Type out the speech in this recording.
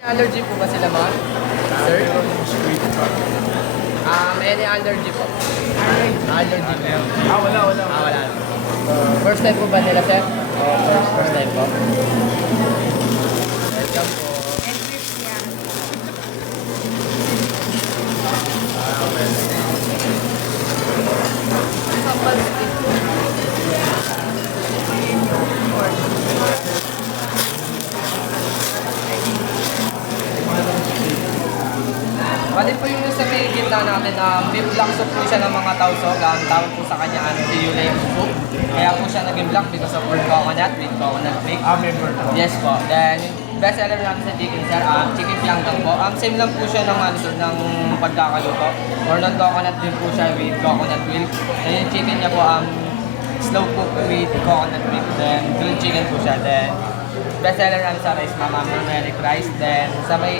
Allergy po ba sila, ma'am? Sir? Any allergy po? Allergy po. Wala. Wala. First time po ba nila, sir? First time po. Welcome po. Bali po yung sa may gitna natin, beef black soup po siya ng mga tausog. Ang tawag po sa kanya, Tiyulay soup. Kaya po siya naging black because of burnt coconut with coconut milk. Member na. Yes po. Then, yung best seller namin sa chicken, sir, chicken pianggang po. Same lang po siya ng, ng pagkakaluto. Or non-coconut din po siya with coconut milk. Then yung chicken niya po, slow cook with coconut milk. Then, grilled chicken po siya. Then, best seller namin sa rice, Mama Meric rice. Then, sa may